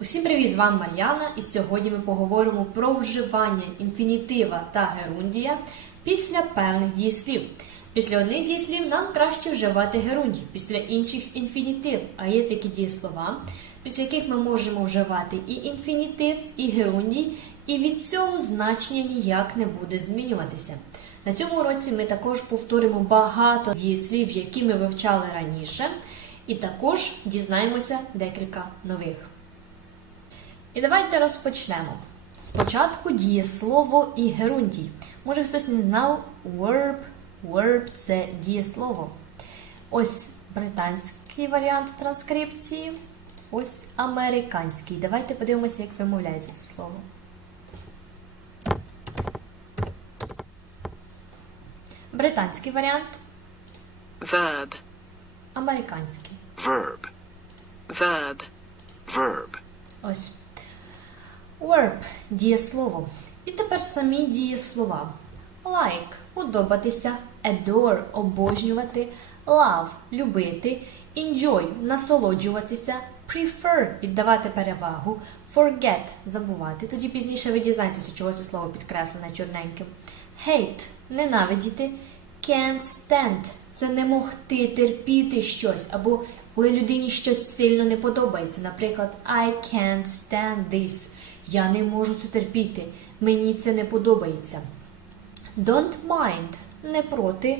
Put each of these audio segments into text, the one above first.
Усім привіт! З вами Мар'яна, і сьогодні ми поговоримо про вживання інфінітива та герундія після певних дієслів. Після одних дієслів нам краще вживати герундій, після інших інфінітив. А є такі дієслова, після яких ми можемо вживати і інфінітив, і герундій, і від цього значення ніяк не буде змінюватися. На цьому уроці ми також повторимо багато дієслів, які ми вивчали раніше, і також дізнаємося декілька нових. І давайте розпочнемо. Спочатку дієслово і герундій. Може хтось не знав, verb, verb – це дієслово. Ось британський варіант транскрипції, ось американський. Давайте подивимося, як вимовляється це слово. Британський варіант, verb, американський. verb, verb, verb, Ось. Verb – дієслово. І тепер самі дієслова. Like – подобатися, adore – обожнювати, love – любити, enjoy – насолоджуватися, prefer – віддавати перевагу, forget – забувати. Тоді пізніше ви дізнаєтеся, чого це слово підкреслене чорненьким. Hate – ненавидіти, can't stand – це не могти терпіти щось, або коли людині щось сильно не подобається. Наприклад, I can't stand this. Я не можу це терпіти. Мені це не подобається. Don't mind не проти.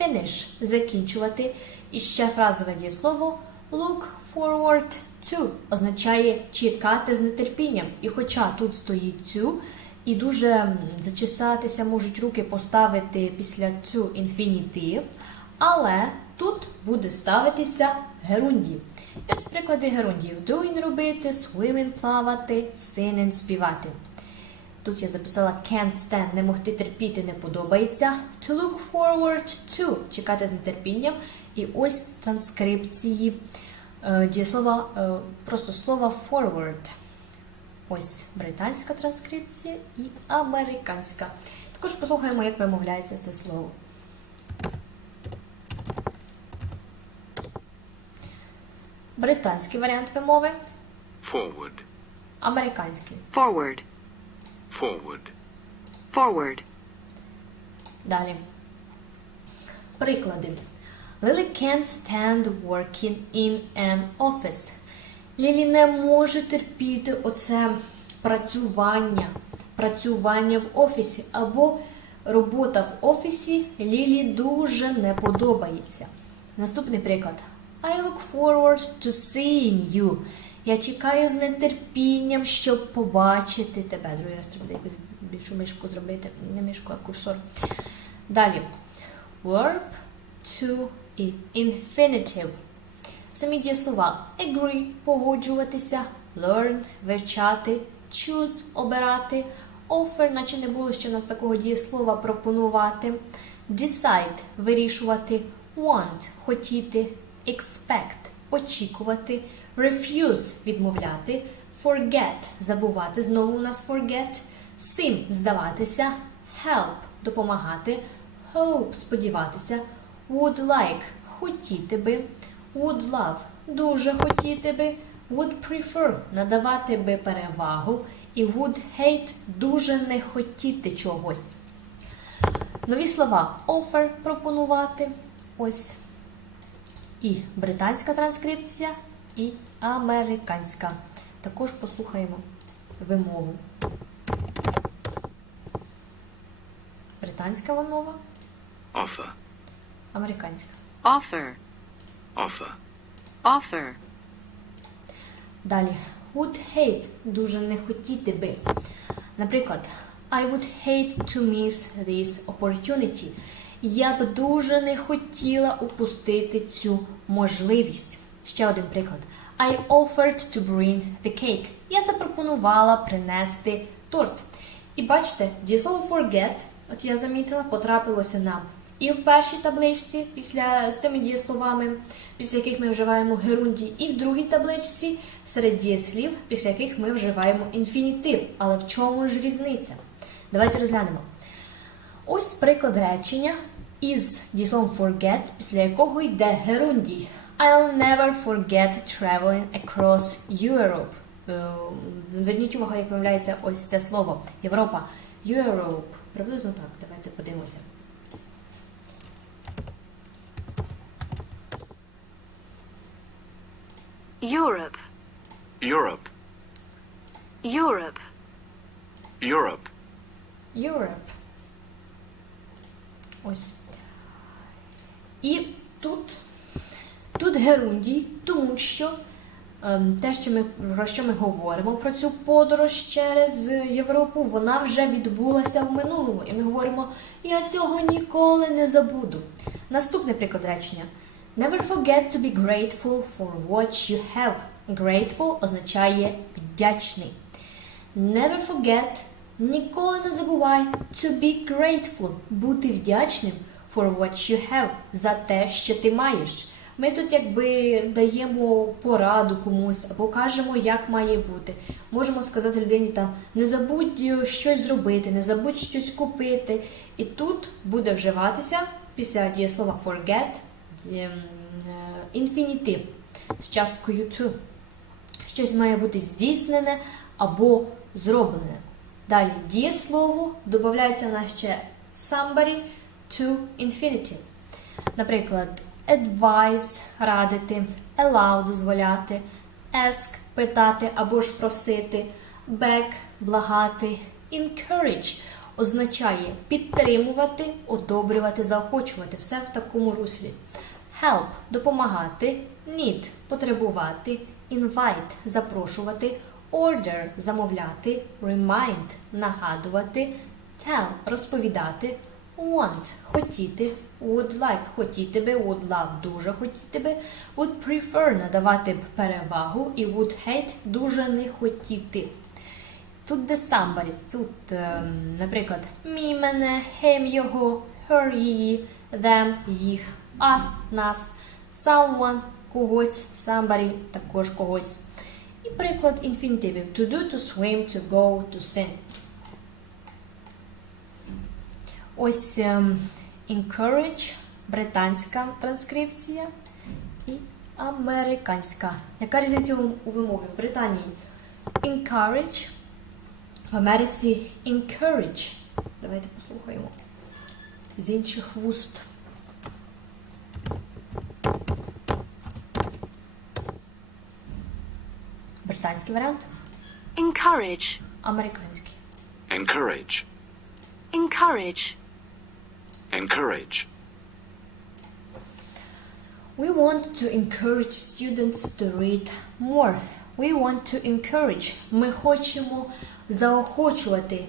Finish закінчувати. І ще фразове дієслово look forward to означає чекати з нетерпінням. І хоча тут стоїть to, і дуже зачесатися можуть руки поставити після цю інфінітив, але тут буде ставитися герундів. Ось приклади герундів. Doing робити, swimming плавати, singing співати. Тут я записала can't stand, не могти терпіти, не подобається. To look forward to чекати з нетерпінням. І ось транскрипції е, дієслова, е, просто слова forward. Ось британська транскрипція і американська. Також послухаємо, як вимовляється це слово. Британський варіант вимови, forward, американський. forward, forward, forward, Далі. Приклади. Lily can't stand working in an office. Лілі не може терпіти оце працювання, працювання в офісі або робота в офісі Лілі дуже не подобається. Наступний приклад. I look forward to seeing you. Я чекаю з нетерпінням, щоб побачити тебе. Другий раз треба якусь більшу мишку зробити. Не мишку, а курсор. Далі. Verb to infinitive. Самі дієслова agree погоджуватися, learn вивчати, choose обирати, offer, наче не було ще в нас такого дієслова пропонувати, decide вирішувати, want хотіти, expect очікувати, refuse відмовляти, forget забувати. Знову у нас forget, sim здаватися, help допомагати, hope сподіватися, would like хотіти би, would love дуже хотіти би, would prefer надавати би перевагу і would hate дуже не хотіти чогось. Нові слова offer пропонувати. Ось. І британська транскрипція, і американська. Також послухаємо вимову. Британська вимова, offer, американська. offer, offer, offer, Далі. Would hate дуже не хотіти би. Наприклад, I would hate to miss this opportunity. Я б дуже не хотіла упустити цю можливість. Ще один приклад. I offered to bring the cake. Я запропонувала принести торт. І бачите, дієслово forget, от я замітила, потрапилося нам і в першій табличці, після з тими дієсловами, після яких ми вживаємо герунді, і в другій табличці серед дієслів, після яких ми вживаємо інфінітив. Але в чому ж різниця? Давайте розглянемо. Ось приклад речення із дієсловом forget, після якого йде герундій. I'll never forget traveling across Europe. Е, Зверніть увагу, як виявляється ось це слово Європа. Europe. Приблизно так. Давайте подивимося. Europe. Europe. Europe. Europe. Europe. Ось. І тут, тут герундій, тому що ем, те, що ми, про що ми говоримо про цю подорож через Європу, вона вже відбулася в минулому. І ми говоримо, я цього ніколи не забуду. Наступний приклад речення. Never forget to be grateful for what you have. Grateful означає вдячний. Never forget, ніколи не забувай to be grateful, бути вдячним for what you have, за те, що ти маєш. Ми тут якби даємо пораду комусь або кажемо, як має бути. Можемо сказати людині там не забудь е, щось зробити, не забудь щось купити. І тут буде вживатися після дієслова forget ем, е, інфінітив з часткою to щось має бути здійснене або зроблене. Далі дієслово додається на ще somebody to infinitive. Наприклад, advise радити, allow дозволяти, ask питати або ж просити, beg благати, encourage означає підтримувати, одобрювати, заохочувати. Все в такому руслі. Help допомагати, need потребувати, invite запрошувати, order замовляти, remind нагадувати, tell розповідати, want хотіти, would like хотіти би, would love дуже хотіти би, would prefer надавати б перевагу і would hate дуже не хотіти. Тут де somebody, тут, ем, наприклад, мій мене, him його, her її, them їх, us нас, someone когось, somebody також когось. Приклад інфінітивів to do, to swim, to go, to sing. Ось ем, encourage, британська транскрипція і американська. Яка різниця у вимові? В Британії encourage, в Америці encourage. Давайте послухаємо з інших вуст. Британський варіант, Encourage. американський. Encourage. Encourage. Encourage. We want to encourage students to read more. We want to encourage. Ми хочемо заохочувати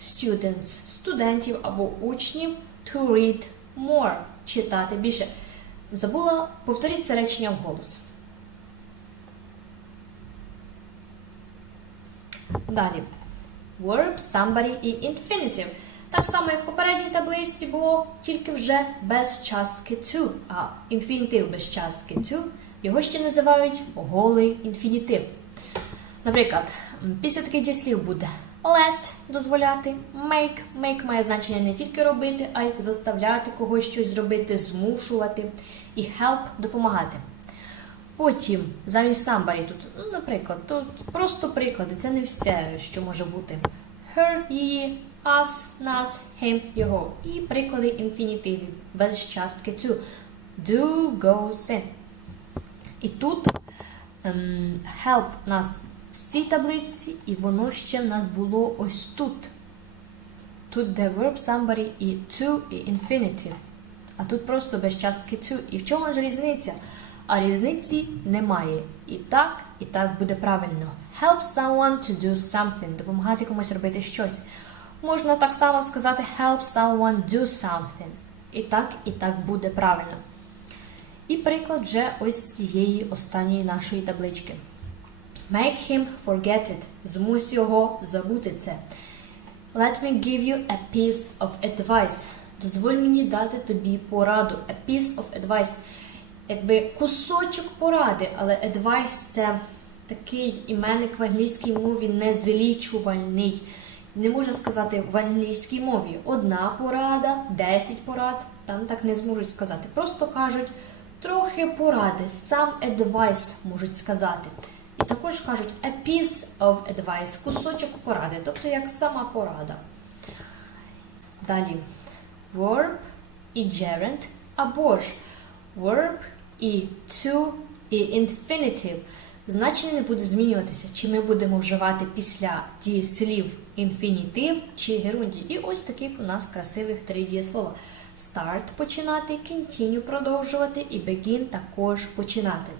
students, студентів або учнів to read more. Читати більше. Забула, повторіть це речення вголос. Далі. Verb, somebody і infinitive. Так само, як в попередній табличці було, тільки вже без частки to. А інфінітив без частки to, його ще називають голий інфінітив. Наприклад, після таких дієслів буде let дозволяти, make. Make має значення не тільки робити, а й заставляти когось щось зробити, змушувати. І help допомагати. Потім замість somebody тут, ну, наприклад, тут просто приклади, це не все, що може бути. Her, її, us, нас, him, його. І приклади інфінітивів без частки to. Do, go, sing. І тут ем, help нас в цій табличці, і воно ще в нас було ось тут. Тут де verb somebody і to, і infinitive. А тут просто без частки to. І в чому ж різниця? А різниці немає. І так, і так буде правильно. Help someone to do something. Допомагати комусь робити щось. Можна так само сказати help someone do something. І так, і так буде правильно. І приклад вже ось цієї останньої нашої таблички. Make him forget it. Змусь його забути це. Let me give you a piece of advice. Дозволь мені дати тобі пораду. A piece of advice. Якби кусочок поради, але advice це такий іменник в англійській мові незлічувальний. Не можна сказати в англійській мові одна порада, 10 порад. Там так не зможуть сказати. Просто кажуть трохи поради, сам advice можуть сказати. І також кажуть a piece of advice, кусочок поради, тобто як сама порада. Далі verb і gerund або ж verb і to і infinitive. Значення не буде змінюватися, чи ми будемо вживати після дієслів інфінітив чи герундій. І ось таких у нас красивих три дієслова. Start – починати, continue – продовжувати і begin – також починати.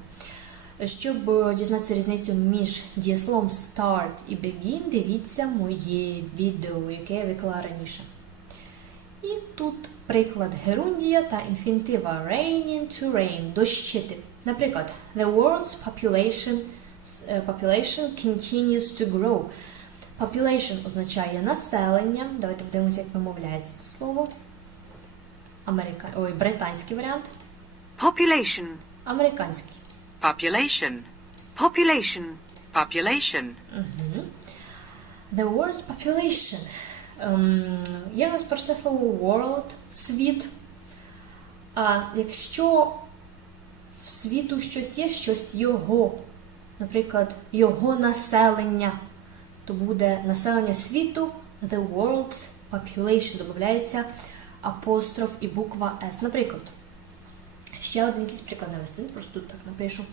Щоб дізнатися різницю між дієсловом start і begin, дивіться моє відео, яке я виклала раніше. І тут приклад герундія та інфінітива raining to rain – дощити. Наприклад, the world's population, е, population continues to grow. Population означає населення. Давайте подивимося, як вимовляється це слово. Америка... Ой, британський варіант. Population. Американський. Population. Population. Population. The world's population. Ем, є у нас просте слово world, світ. А якщо в світу щось є, щось його, наприклад, його населення, то буде населення світу, the world's population, додається апостроф і буква S. Наприклад, ще один якийсь приклад навести, просто тут так напишу.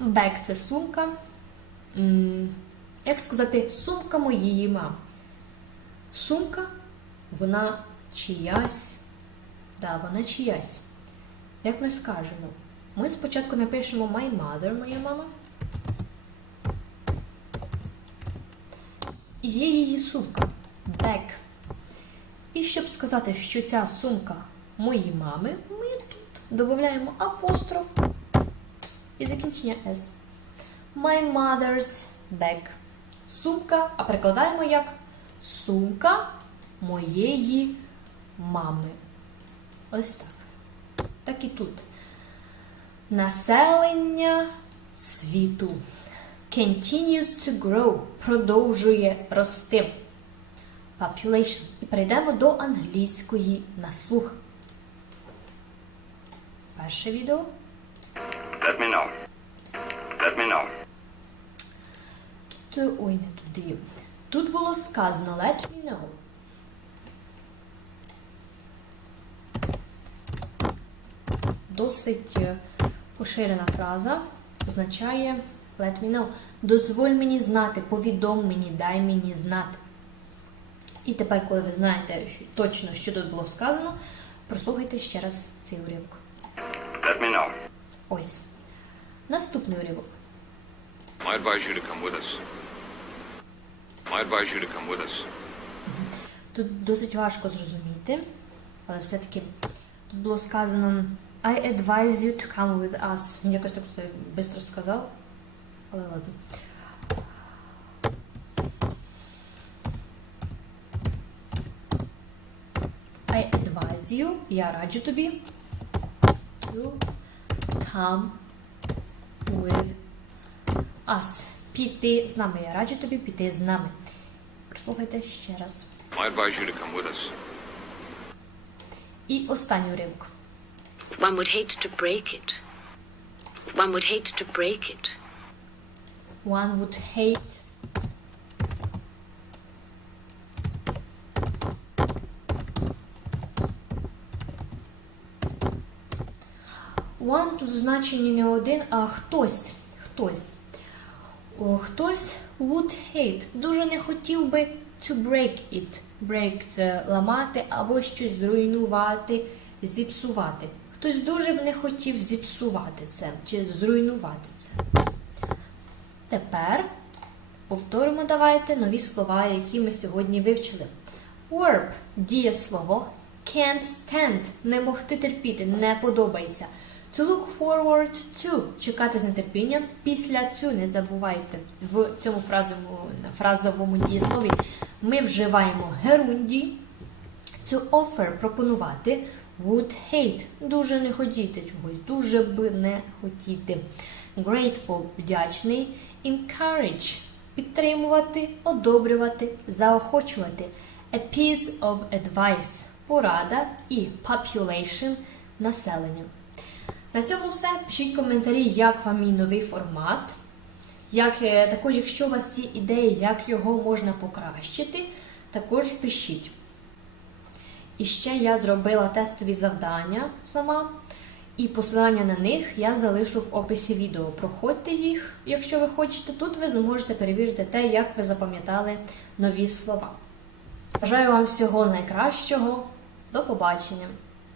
Бек це сумка. Як сказати, сумка моєї мами. Сумка, вона чиясь. Да, вона чиясь. Як ми скажемо? Ми спочатку напишемо my mother, моя мама. І Є її сумка. Bag. І щоб сказати, що ця сумка моєї мами, ми тут додаємо апостроф і закінчення S. My mother's bag. Сумка, а перекладаємо як сумка моєї мами. Ось так. Так і тут. Населення світу. Continues to grow. Продовжує рости. Population. І перейдемо до англійської на слух. Перше відео. Let me know. Let me know. Тут, ой, не туди. Тут було сказано let me know. Досить е, поширена фраза означає let me know. Дозволь мені знати, повідом мені, дай мені знати. І тепер, коли ви знаєте точно, що тут було сказано, прослухайте ще раз цей уривок. Let me know. Ось. Наступний уривок. I advise you to come with us. I advise you to come with us. Тут досить важко зрозуміти, але все-таки тут було сказано I advise you to come with us. Він якось так це швидко сказав, але ладно. I advise you, я раджу тобі to come with us. Піти з нами. Я раджу тобі піти з нами. Послухайте ще раз. I advise you to come with us. І останній уривок. One would hate to break it. One would hate to break it. One would hate One тут в значенні не один, а хтось. Хтось. Хтось would hate. Дуже не хотів би to break it. Break – це ламати або щось зруйнувати, зіпсувати. Хтось дуже б не хотів зіпсувати це чи зруйнувати це. Тепер повторимо давайте нові слова, які ми сьогодні вивчили. Verb – дієслово. Can't stand – не могти терпіти, не подобається. To look forward to – чекати з нетерпінням. Після цю не забувайте в цьому фразовому, фразовому дієслові ми вживаємо герунді. To offer – пропонувати. Would hate – дуже не хотіти чогось, дуже би не хотіти. Grateful – вдячний. Encourage – підтримувати, одобрювати, заохочувати. A piece of advice – порада і population – населення. На цьому все. Пишіть коментарі, як вам мій новий формат. Як, е, також, якщо у вас є ідеї, як його можна покращити, також пишіть. І ще я зробила тестові завдання сама, і посилання на них я залишу в описі відео. Проходьте їх, якщо ви хочете. Тут ви зможете перевірити те, як ви запам'ятали нові слова. Бажаю вам всього найкращого. До побачення!